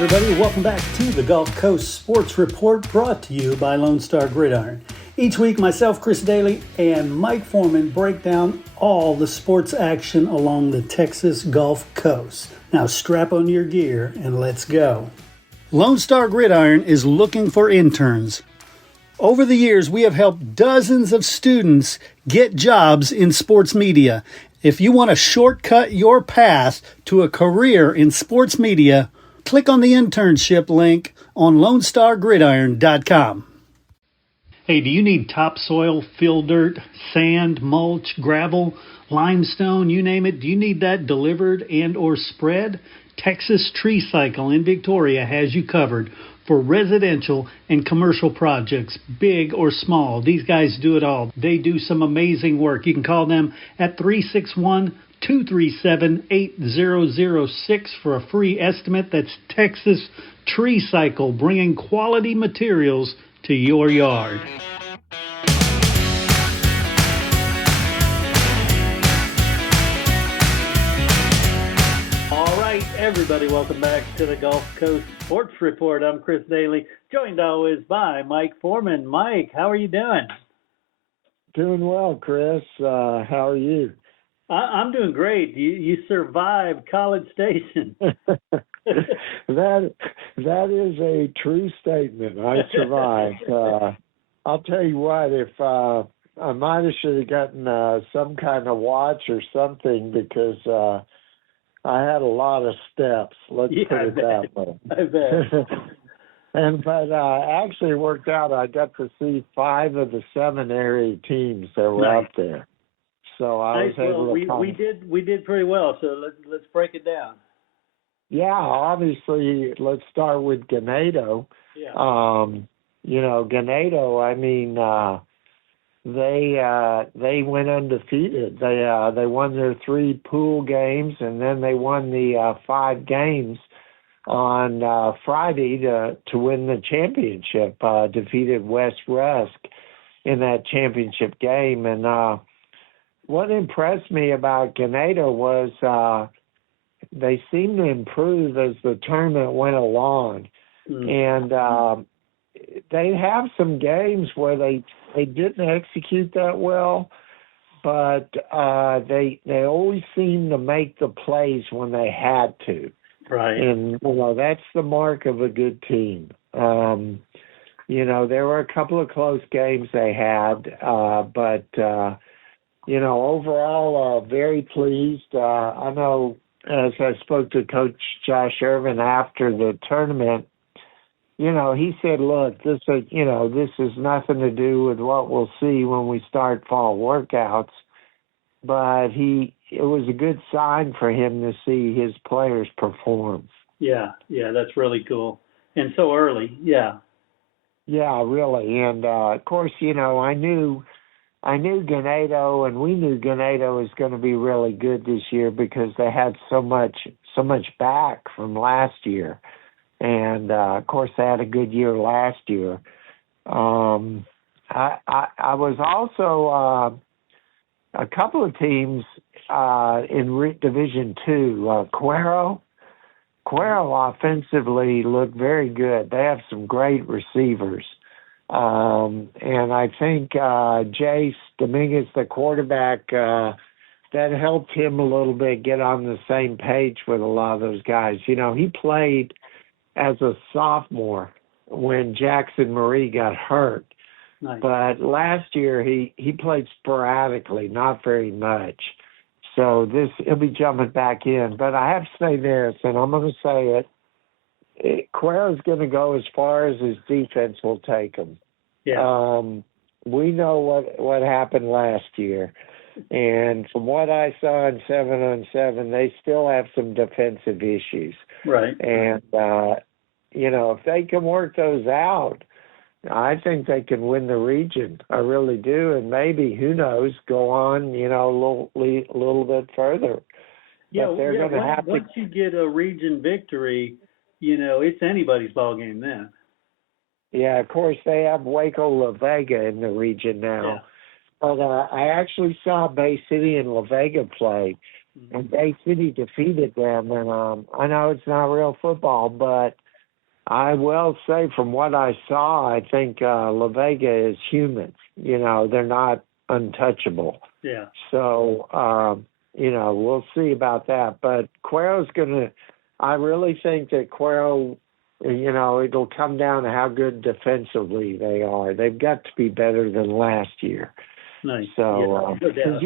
everybody. Welcome back to the Gulf Coast Sports Report, brought to you by Lone Star Gridiron. Each week, myself, Chris Daly, and Mike Forman break down all the sports action along the Texas Gulf Coast. Now strap on your gear and let's go. Lone Star Gridiron is looking for interns. Over the years, we have helped dozens of students get jobs in sports media. If you want to shortcut your path to a career in sports media, click on the internship link on LoneStarGridiron.com. Hey, do you need topsoil, fill dirt, sand, mulch, gravel, limestone, you name it? Do you need that delivered and or spread? Texas Tree Cycle in Victoria has you covered for residential and commercial projects, big or small. These guys do it all. They do some amazing work. You can call them at 361-237-8006 for a free estimate. That's Texas Tree Cycle, bringing quality materials to your yard. All right, everybody, welcome back to the Gulf Coast Sports Report. I'm Chris Daly, joined always by Mike Forman. Mike, how are you doing? Doing well, Chris. How are you? I'm doing great. You survived College Station. That is a true statement. I survived. I'll tell you what, if I might have should have gotten some kind of watch or something, because I had a lot of steps. Let's put it that way. I bet. But actually it worked out. I got to see 5 of the 7 area teams that were Nice. up there. So I was able to we did pretty well. So let's break it down. Yeah, obviously, let's start with Ganado. Yeah. Ganado, I mean, they went undefeated. They won their 3 pool games, and then they won the 5 games on Friday to win the championship, defeated West Rusk in that championship game. And what impressed me about Ganado was they seemed to improve as the tournament went along. And they have some games where they didn't execute that well, but they always seem to make the plays when they had to. Right. And, that's the mark of a good team. There were a couple of close games they had, but overall, very pleased. I know, as I spoke to Coach Josh Irvin after the tournament, he said, look, this is nothing to do with what we'll see when we start fall workouts. But it was a good sign for him to see his players perform. Yeah, that's really cool. And so early, yeah. Yeah, really. And, of course, I knew Ganado, and we knew Ganado was going to be really good this year because they had so much back from last year. And, of course, they had a good year last year. I was also a couple of teams in Division II. Cuero offensively looked very good. They have some great receivers. And I think Jace Dominguez, the quarterback, that helped him a little bit get on the same page with a lot of those guys. He played as a sophomore when Jackson Marie got hurt. Nice. But last year he played sporadically, not very much. So he'll be jumping back in. But I have to say this, and I'm going to say it. Cuero's going to go as far as his defense will take him. Yeah. We know what happened last year. And from what I saw in 7-on-7, they still have some defensive issues. Right. And, if they can work those out, I think they can win the region. I really do. And maybe, who knows, go on, a little bit further. Yeah, but they're going to have to. Once you get a region victory, it's anybody's ball game then. Yeah, of course, they have Waco La Vega in the region now. Yeah. But I actually saw Bay City and La Vega play, and Bay City defeated them. And I know it's not real football, but I will say from what I saw, I think La Vega is human. They're not untouchable. Yeah. So, we'll see about that. But Cuero's I really think that Cuero, it'll come down to how good defensively they are. They've got to be better than last year. Nice. So, no doubt.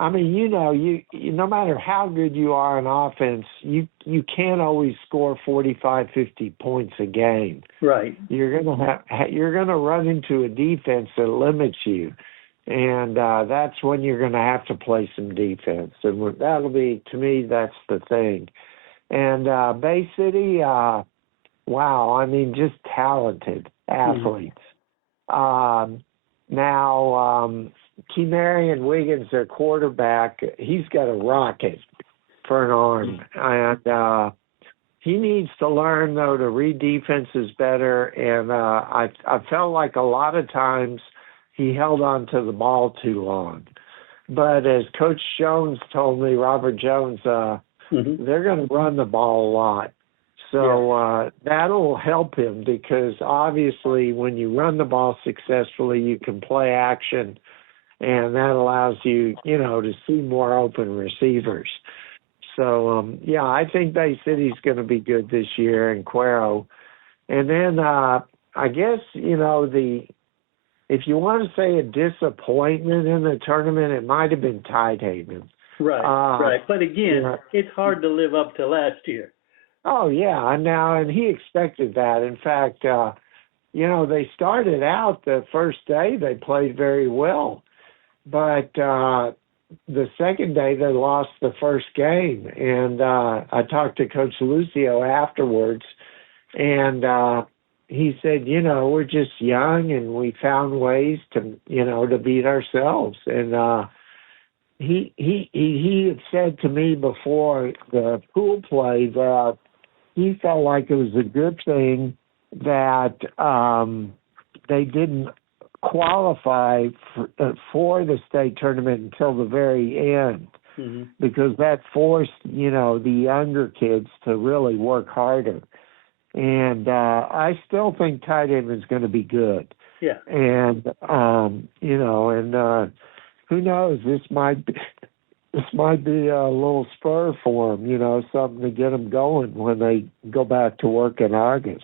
no matter how good you are on offense, you can't always score 45, 50 points a game. Right. You're gonna run into a defense that limits you, and that's when you're gonna have to play some defense. And that'll be, to me, that's the thing. And Bay City, wow, just talented athletes. Now, Kemarian Wiggins, their quarterback, he's got a rocket for an arm. And he needs to learn, though, to read defenses better. And I felt like a lot of times he held on to the ball too long. But as Coach Jones told me, Robert Jones, they're going to run the ball a lot. So that'll help him, because obviously when you run the ball successfully, you can play action, and that allows you, to see more open receivers. So, I think Bay City's going to be good this year, and Cuero. And then I guess, if you want to say a disappointment in the tournament, it might have been Tidehaven. Right, right. But again, it's hard to live up to last year. Oh, yeah. And he expected that. In fact, they started out the first day, they played very well. But the second day, they lost the first game. And I talked to Coach Lucio afterwards, and he said, we're just young, and we found ways to beat ourselves. And he had said to me before the pool play that he felt like it was a good thing that they didn't qualify for the state tournament until the very end, because that forced, the younger kids to really work harder. And I still think Tidehaven is going to be good. Yeah. And, who knows, this might be a little spur for them, something to get them going when they go back to work in August.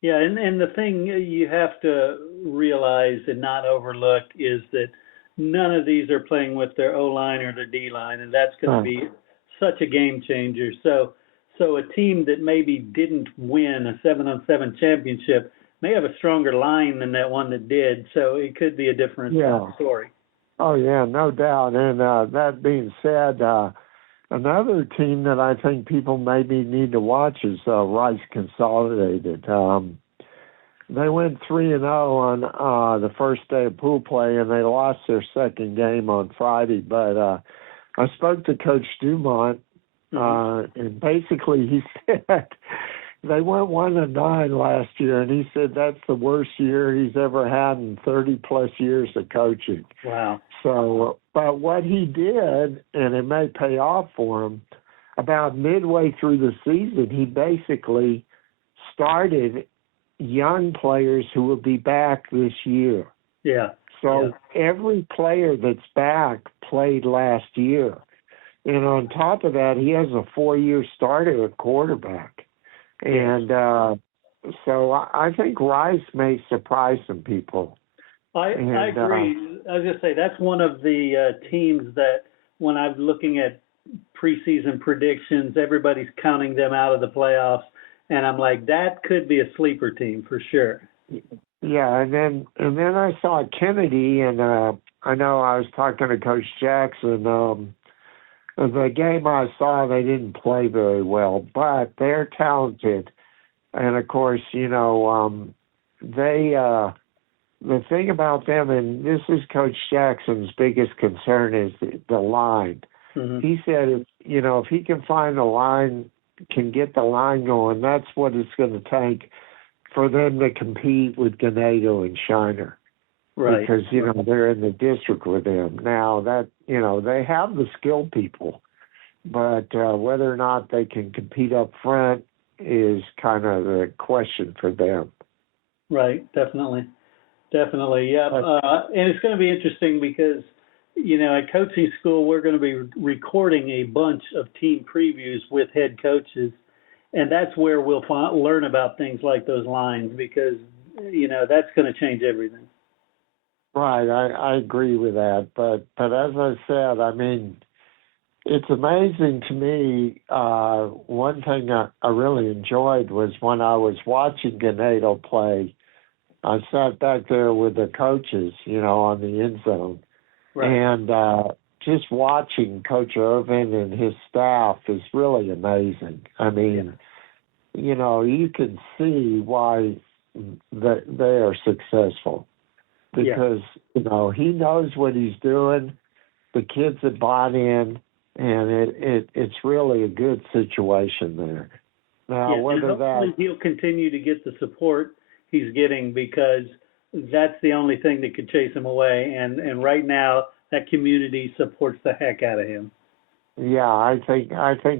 Yeah, and the thing you have to realize and not overlook is that none of these are playing with their O-line or their D-line, and that's going to be such a game changer. So a team that maybe didn't win a 7-on-7 championship may have a stronger line than that one that did, so it could be a different story. Oh, yeah, no doubt. And that being said, another team that I think people maybe need to watch is Rice Consolidated. They went 3-0 on the first day of pool play, and they lost their second game on Friday. But I spoke to Coach Dumont, and basically he said they went 1-9 last year, and he said that's the worst year he's ever had in 30-plus years of coaching. Wow. So, but what he did, and it may pay off for him, about midway through the season, he basically started young players who will be back this year. Yeah. So every player that's back played last year. And on top of that, he has a 4-year starter at quarterback. And so I think Rice may surprise some people. I agree. I was going to say, that's one of the teams that when I'm looking at preseason predictions, everybody's counting them out of the playoffs. And I'm like, that could be a sleeper team for sure. Yeah, and then I saw Kennedy, and I know I was talking to Coach Jackson. The game I saw, they didn't play very well, but they're talented. And, of course, the thing about them, and this is Coach Jackson's biggest concern, is the line. He said, if he can find the line, can get the line going, that's what it's going to take for them to compete with Ganado and Shiner. Right. Because, they're in the district with them. Now, that, they have the skilled people, but whether or not they can compete up front, is kind of the question for them. Right, definitely. Definitely, yeah. And it's going to be interesting because, at coaching school, we're going to be recording a bunch of team previews with head coaches. And that's where we'll learn about things like those lines because, that's going to change everything. Right, I agree with that. But as I said, I mean, it's amazing to me. One thing I really enjoyed was when I was watching Ganado play, I sat back there with the coaches, on the end zone. Right. And just watching Coach Irvin and his staff is really amazing. I mean, you can see why they are successful because, he knows what he's doing. The kids have bought in, and it's really a good situation there. Now, whether that he'll continue to get the support he's getting because that's the only thing that could chase him away. And right now, that community supports the heck out of him. Yeah, I think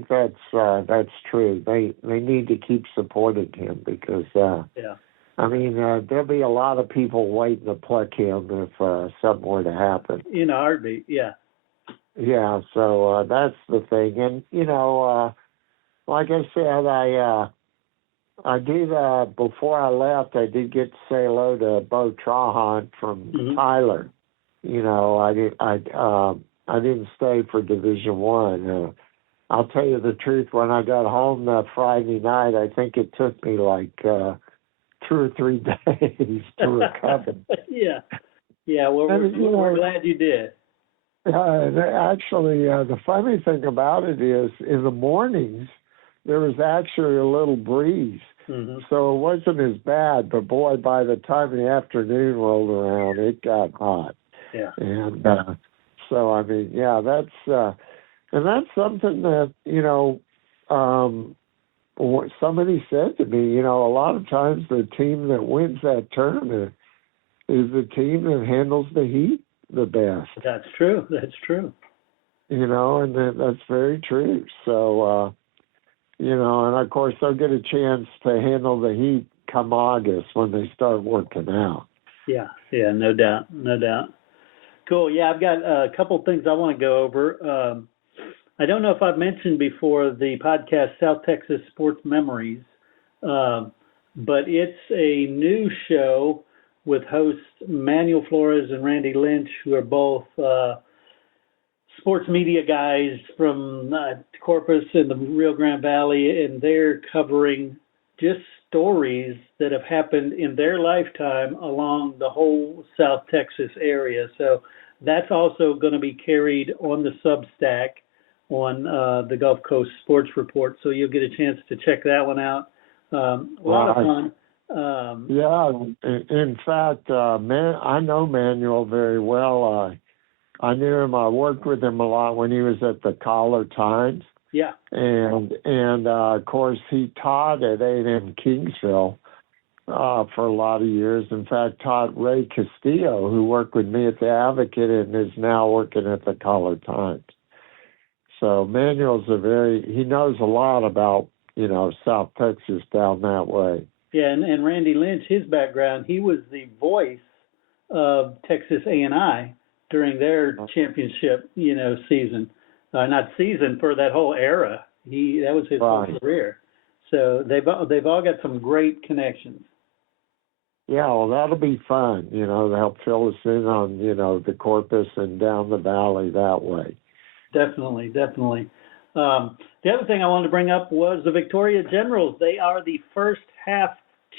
that's true. They need to keep supporting him because I mean there'll be a lot of people waiting to pluck him if something were to happen. In a heartbeat, yeah. Yeah, so that's the thing, and like I said, I did before I left. I did get to say hello to Bo Trahan from Tyler. I didn't stay for Division One. I'll tell you the truth. When I got home that Friday night, I think it took me like 2 or 3 days to recover. Yeah. Well, we're glad you did. Actually, the funny thing about it is, in the mornings, there was actually a little breeze. So it wasn't as bad, but boy, by the time the afternoon rolled around, it got hot. Yeah. And so, I mean, and that's something that, somebody said to me, a lot of times the team that wins that tournament is the team that handles the heat the best. That's true. And that's very true. So, and of course they'll get a chance to handle the heat come August when they start working out. Yeah, no doubt. Cool. Yeah, I've got a couple things I want to go over. I don't know if I've mentioned before the podcast South Texas Sports Memories, but it's a new show with hosts Manuel Flores and Randy Lynch, who are both sports media guys from Corpus in the Rio Grande Valley, and they're covering just stories that have happened in their lifetime along the whole South Texas area. So that's also going to be carried on the Substack on the Gulf Coast Sports Report. So you'll get a chance to check that one out. A lot of fun. In fact, I know Manuel very well. I knew him. I worked with him a lot when he was at the Caller Times. Yeah. And of course, he taught at A&M Kingsville for a lot of years. In fact, taught Ray Castillo, who worked with me at the Advocate and is now working at the Caller Times. So Manuel's he knows a lot about, South Texas down that way. Yeah, and Randy Lynch, his background, he was the voice of Texas A&I during their championship, season. Not season, for that whole era. That was his whole career. So they've all got some great connections. Yeah, well, that'll be fun, to help fill us in on, the Corpus and down the valley that way. Definitely. The other thing I wanted to bring up was the Victoria Generals. They are the first half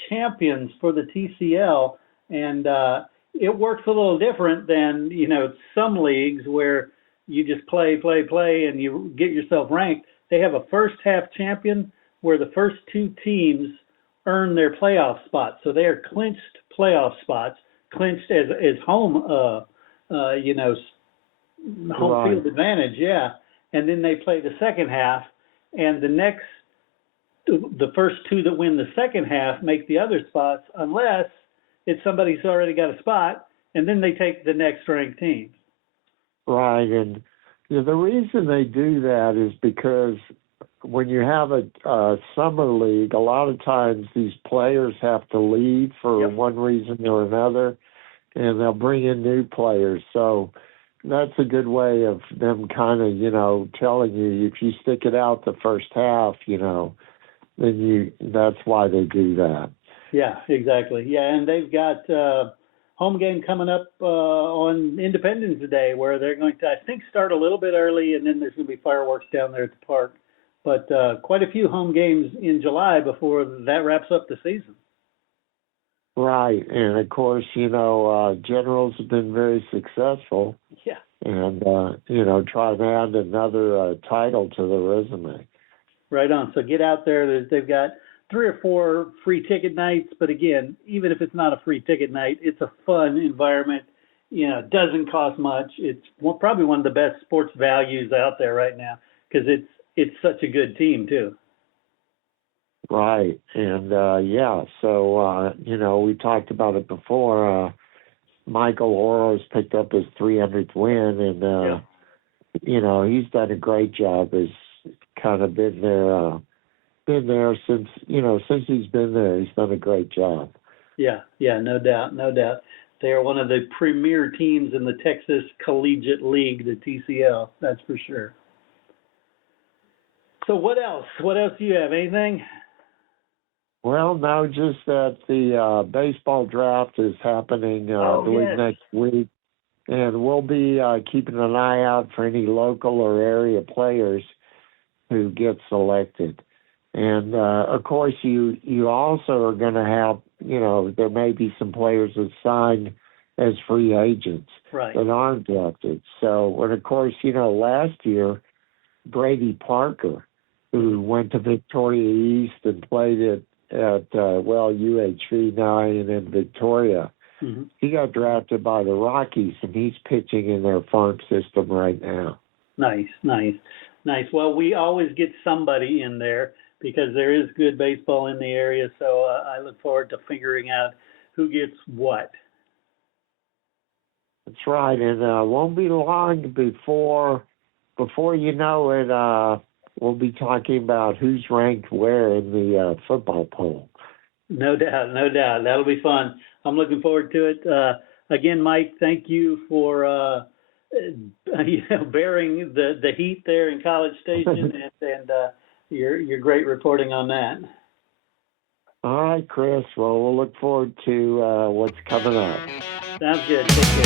champions for the TCL, and it works a little different than, some leagues where you just play, and you get yourself ranked. They have a first half champion where the first 2 teams earn their playoff spots. So they are clinched playoff spots, clinched as home, home field advantage, yeah. And then they play the second half, and the first 2 that win the second half make the other spots, unless it's somebody who's already got a spot, and then they take the next ranked teams. Right, and the reason they do that is because when you have a summer league, a lot of times these players have to leave for one reason or another, and they'll bring in new players. So that's a good way of them kind of, telling you if you stick it out the first half, then that's why they do that. Yeah, exactly. Yeah, and they've got home game coming up on Independence Day, where they're going to, I think, start a little bit early, and then there's going to be fireworks down there at the park. But quite a few home games in July before that wraps up the season. Right, and of course, Generals have been very successful. Yeah. And, try to add another title to the resume. Right on. So get out there. They've got 3 or 4 free ticket nights. But again, even if it's not a free ticket night, it's a fun environment. It doesn't cost much. It's probably one of the best sports values out there right now because it's such a good team too. Right. And, so, we talked about it before. Michael Oro's picked up his 300th win, and, he's done a great job. He's kind of been there since he's been there. He's done a great job. Yeah, no doubt. They are one of the premier teams in the Texas Collegiate League, the TCL, that's for sure. So what else? What else do you have? Anything? Well, no, just that the baseball draft is happening next week, and we'll be keeping an eye out for any local or area players who get selected. And, of course, you also are going to have, there may be some players that sign as free agents that aren't drafted. So, and, of course, last year, Brady Parker, who went to Victoria East and played at UHV 9 and in Victoria. Mm-hmm. He got drafted by the Rockies, and he's pitching in their farm system right now. Nice. Well, we always get somebody in there because there is good baseball in the area, so I look forward to figuring out who gets what. That's right, and won't be long before you know it, we'll be talking about who's ranked where in the football poll. No doubt. That'll be fun. I'm looking forward to it. Again, Mike, thank you for bearing the heat there in College Station and your great reporting on that. All right, Chris. Well, we'll look forward to what's coming up. Sounds good. Take care.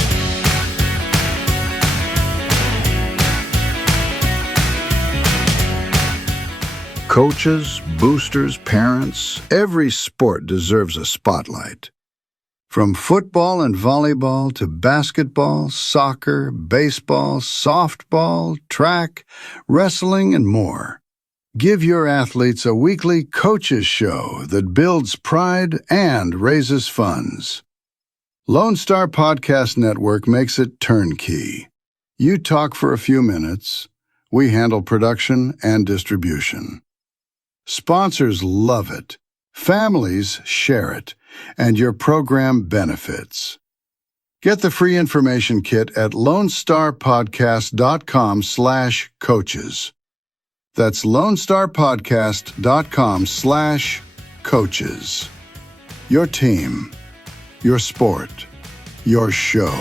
Coaches, boosters, parents, every sport deserves a spotlight. From football and volleyball to basketball, soccer, baseball, softball, track, wrestling, and more. Give your athletes a weekly coaches show that builds pride and raises funds. Lone Star Podcast Network makes it turnkey. You talk for a few minutes. We handle production and distribution. Sponsors love it, families share it, and your program benefits. Get the free information kit at lonestarpodcast.com/coaches. That's lonestarpodcast.com/coaches. Your team, your sport, your show.